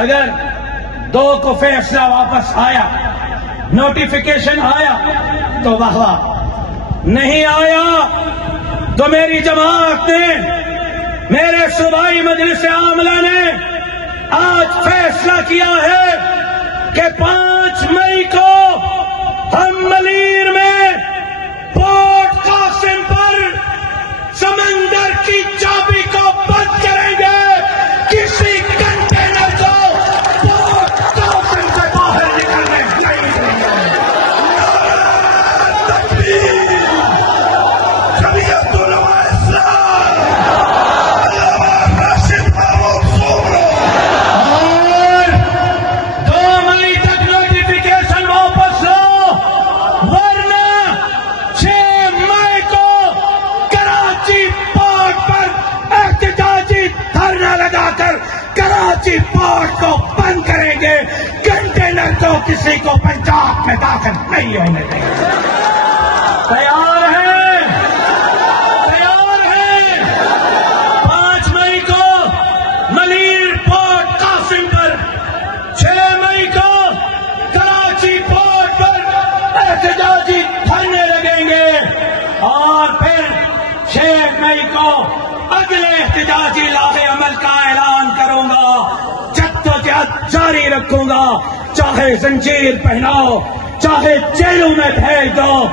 اگر 2 کو فیصلہ واپس آیا، نوٹیفیکیشن آیا تو واہ واہ، نہیں آیا تو میری جماعت نے، میرے صوبائی مجلس عاملہ نے آج فیصلہ کیا ہے کہ 5 مئی کو ہم ملیر میں پورٹ قاسم پر سمندر کی چابی کو بند کریں گے، کسی کنٹینر کو پورٹ قاسم سے باہر نکلنے نہیں دیں گے۔ کراچی پورٹ کو بند کریں گے، کنٹینر کو کسی کو پنجاب میں داخل نہیں ہونے دیں گے۔ تیار ہیں؟ تیار ہیں؟ 5 مئی کو ملیر پورٹ قاسم پر، 6 مئی کو کراچی پورٹ پر احتجاجی دھرنے لگیں گے، اور پھر 6 مئی کو اگلے احتجاجی لاہے عمل کا اعلان کروں گا۔ جدوجہد جاری رکھوں گا، چاہے زنجیر پہناؤ، چاہے جیلوں میں بھیج دو،